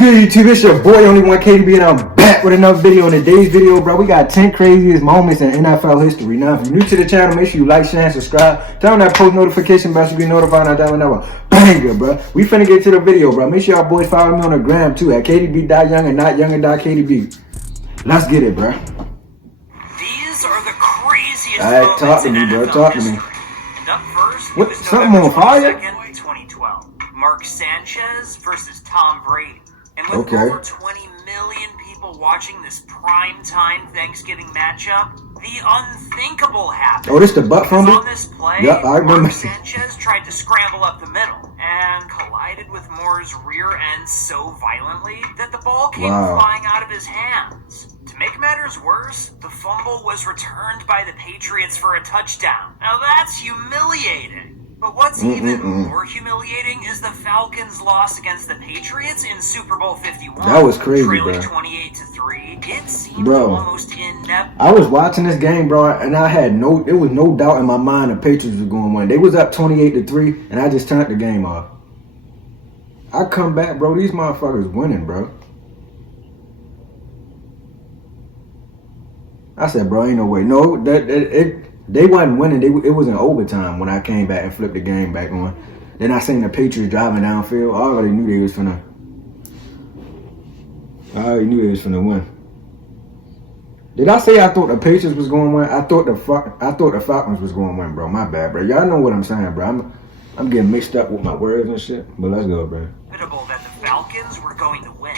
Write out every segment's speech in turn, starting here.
good, YouTube? It's your boy, Only One KDB, and I'm back with another video. In today's video, bro, we got 10 craziest moments in NFL history. Now, if you're new to the channel, make sure you like, share, and subscribe. Turn on that post notification bell so you be notified on that whenever banger, bro. We finna get to the video, bro. Make sure y'all boys follow me on the gram, too, at KDB.Young and not Younger.KDB. Let's get it, bro. These are the craziest All right, moments talk to in me, bro. NFL Talk to me. history. And up first, What, it was something November on fire? 22nd, 2012. Mark Sanchez versus Tom Brady. And with Okay. over 20 million people watching this primetime Thanksgiving matchup, the unthinkable happened. Oh, this the butt fumble? On this play, Yep, I remember. Mark Sanchez tried to scramble up the middle and collided with Moore's rear end so violently that the ball came flying out of his hands. To make matters worse, the fumble was returned by the Patriots for a touchdown. Now that's humiliating. But what's even more humiliating is the Falcons' loss against the Patriots in Super Bowl 51. That was crazy, trailing bro. 28-3. It seemed almost inevitable. I was watching this game, bro, and I had there was no doubt in my mind the Patriots was going to win. They was up 28-3, and I just turned the game off. I come back, bro, these motherfuckers winning, bro. I said, bro, ain't no way. No, they wasn't winning. It was in overtime when I came back and flipped the game back on. Then I seen the Patriots driving downfield. I already knew they was finna win. Did I say I thought the Patriots was going to win? I thought the Falcons was going to win, bro. My bad, bro. Y'all know what I'm saying, bro. I'm getting mixed up with my words and shit. But let's go, bro. Inevitable that the Falcons were going to win.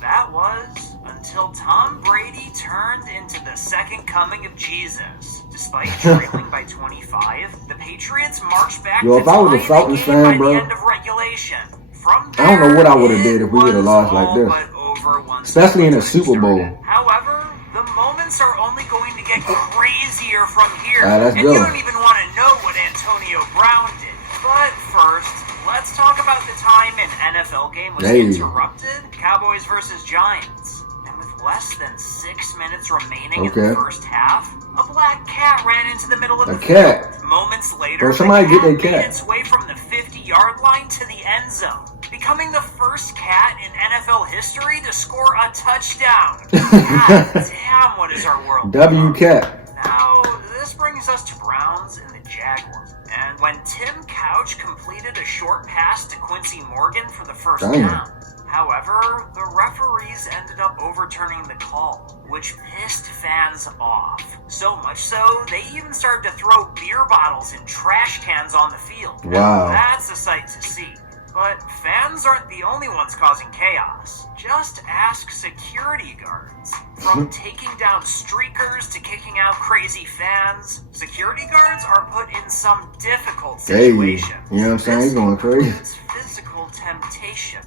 That was until Tom Brady turned into the second coming of Jesus. Despite trailing by 25, the Patriots marched back Yo, to if I was a tie Falcons the game fan, by bro, the end of regulation. From I don't know what I would have there, did if we would have it lost was like this. all but over once Especially in a the Super Bowl. started. However, the moments are only going to get crazier from here. Let's and go. you don't even want to know what Antonio Brown did. But first, let's talk about the time an NFL game was interrupted. Cowboys versus Giants. And with less than 6 minutes remaining in the first half, a black cat ran into the middle of the field. Moments later, Bro, somebody the get that cat made cat. its way from the 50-yard line to the end zone, becoming the first cat in NFL history to score a touchdown. God damn, what is our world? W cat. Now, this brings us to Browns and the Jaguars. And when Tim Couch completed a short pass to Quincy Morgan for the first down. However, the referees ended up overturning the call, which pissed fans off. So much so, they even started to throw beer bottles and trash cans on the field. Wow. That's a sight to see. But fans aren't the only ones causing chaos. Just ask security guards. From taking down streakers to kicking out crazy fans, security guards are put in some difficult situations. You know what I'm saying? He's going crazy. It's physical temptation.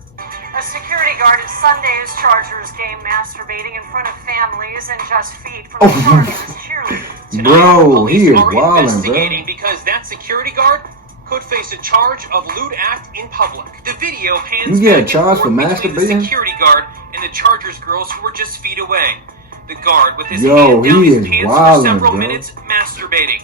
A security guard at Sunday's Chargers game masturbating in front of families and just feet from the Chargers cheerleaders. Bro, he is are wildin', investigating bro. because that security guard could face a charge of lewd act in public. The video pans You get a back charge and for forth between the masturbating? security guard and the Chargers girls who were just feet away. The guard, with his Yo, hand down he his is pants wildin', for several bro. minutes, masturbating.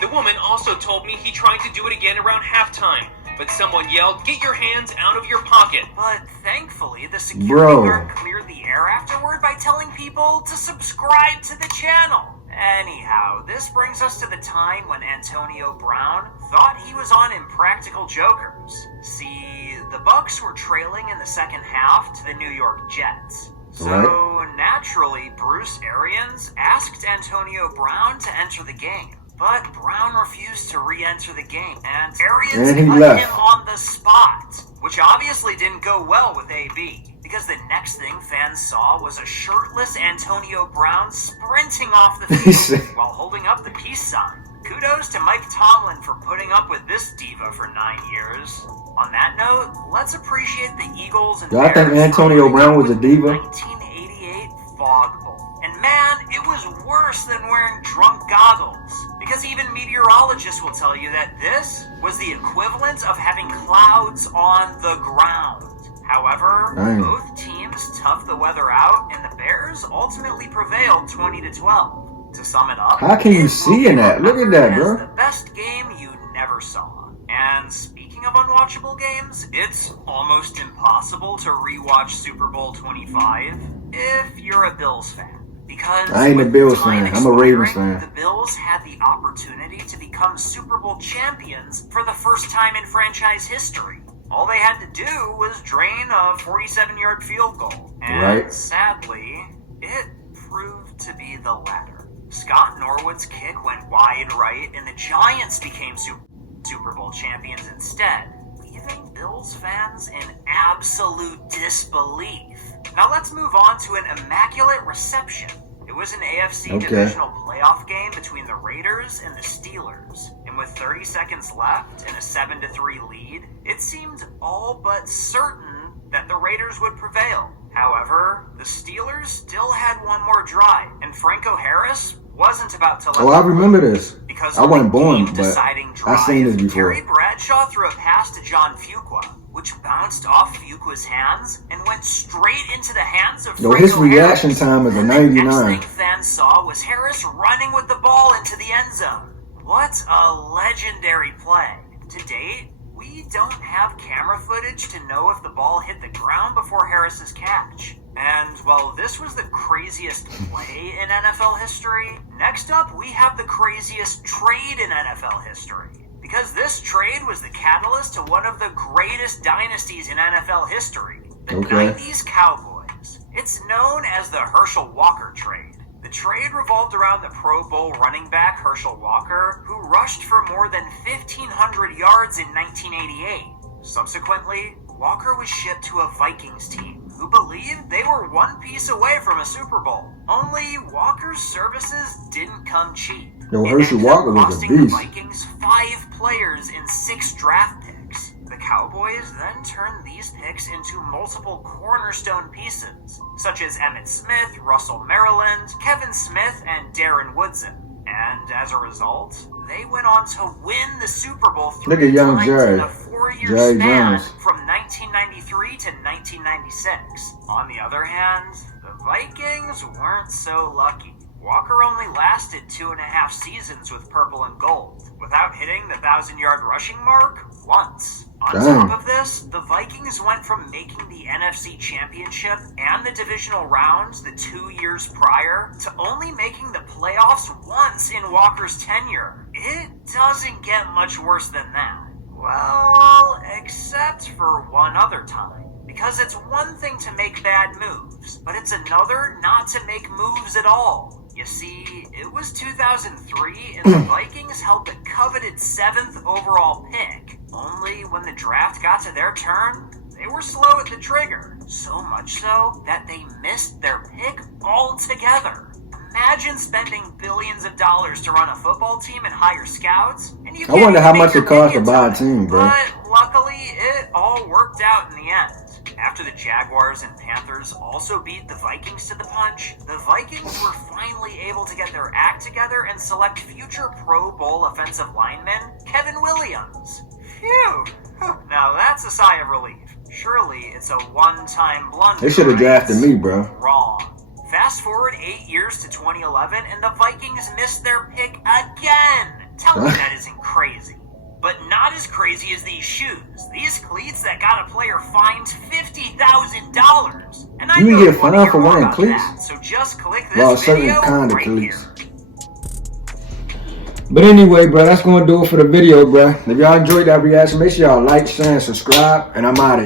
The woman also told me he tried to do it again around halftime, but someone yelled, "Get your hands out of your pocket." But thankfully, the security Bro. guard cleared the air afterward by telling people to subscribe to the channel. Anyhow, this brings us to the time when Antonio Brown thought he was on Impractical Jokers. See, the Bucks were trailing in the second half to the New York Jets. So, naturally, Bruce Arians asked Antonio Brown to enter the game. But Brown refused to re-enter the game, and Arians cut left. him on the spot, which obviously didn't go well with AB, because the next thing fans saw was a shirtless Antonio Brown sprinting off the field while holding up the peace sign. Kudos to Mike Tomlin for putting up with this diva for 9 years. On that note, let's appreciate the Eagles and I think Bears Antonio for Brown was a with diva. 1988 Fog Bowl. And man, it was worse than wearing drunk goggles. Because even meteorologists will tell you that this was the equivalent of having clouds on the ground. However, both teams toughed the weather out, and the Bears ultimately prevailed 20-12. To sum it up, How can you see in that? Look at that, as bro. the best game you never saw. And speaking of unwatchable games, it's almost impossible to rewatch Super Bowl 25 if you're a Bills fan. Because I ain't a with Bills time fan. I'm a Ravens expiring, fan. The Bills had the opportunity to become Super Bowl champions for the first time in franchise history. All they had to do was drain a 47-yard field goal. And Right. sadly, it proved to be the latter. Scott Norwood's kick went wide right, and the Giants became Super Bowl champions instead, leaving Bills fans in absolute disbelief. Now let's move on to an immaculate reception. It was an AFC divisional playoff game between the Raiders and the Steelers. And with 30 seconds left and a 7-3 lead, it seemed all but certain that the Raiders would prevail. However, the Steelers still had one more drive, and Franco Harris wasn't about to let Oh, I remember this. because I wasn't born, but deciding drive, I seen this before. Terry Bradshaw threw a pass to John Fuqua, which bounced off Fuqua's hands and went straight into the hands of Yo, Franco his reaction Harris. time is a And the 99. next thing fans saw was Harris running with the ball into the end zone. What a legendary play. To date, we don't have camera footage to know if the ball hit the ground before Harris's catch. And while this was the craziest play in NFL history, next up we have the craziest trade in NFL history. Because this trade was the catalyst to one of the greatest dynasties in NFL history, the 90s Cowboys. It's known as the Herschel Walker trade. The trade revolved around the Pro Bowl running back Herschel Walker, who rushed for more than 1,500 yards in 1988. Subsequently, Walker was shipped to a Vikings team who believed they were one piece away from a Super Bowl. Only Walker's services didn't come cheap. Yo, It Herschel ended up Walker was a costing the beast. Vikings 5 players in 6 draft picks. The Cowboys then turned these picks into multiple cornerstone pieces, such as Emmitt Smith, Russell Maryland, Kevin Smith, and Darren Woodson. And as a result, they went on to win the Super Bowl 3 Look at young times Jerry. in a 4-year Jerry span Jones. from 1993 to 1996. On the other hand, the Vikings weren't so lucky. Walker only lasted 2.5 seasons with purple and gold, without hitting the 1,000-yard rushing mark once. On Dang. top of this, the Vikings went from making the NFC Championship and the divisional rounds the 2 years prior to only making the playoffs once in Walker's tenure. It doesn't get much worse than that. Well, except for one other time. Because it's one thing to make bad moves, but it's another not to make moves at all. You see, it was 2003 and the Vikings held the coveted 7th overall pick. Only when the draft got to their turn, they were slow at the trigger. So much so that they missed their pick altogether. Imagine spending billions of dollars to run a football team and hire scouts, and you I wonder can't how even much make your it costs to pick buy a in time. team, bro. But luckily, it all worked out in the end. After the Jaguars and Panthers also beat the Vikings to the punch, the Vikings were finally able to get their act together and select future Pro Bowl offensive lineman Kevin Williams. Phew! Now that's a sigh of relief. Surely it's a one-time blunder. They should have right? drafted me, bro. Wrong. Fast forward 8 years to 2011, and the Vikings missed their pick again. Tell me that isn't crazy. But not as crazy as these shoes. These cleats that got a player fined $50,000. And I You know can get you wanna fined hear for more wearing about cleats? that, so just click this Well, certain video kind of right cleats. here. But anyway, bro, that's gonna do it for the video, bro. If y'all enjoyed that reaction, make sure y'all like, share, and subscribe. And I'm out of here.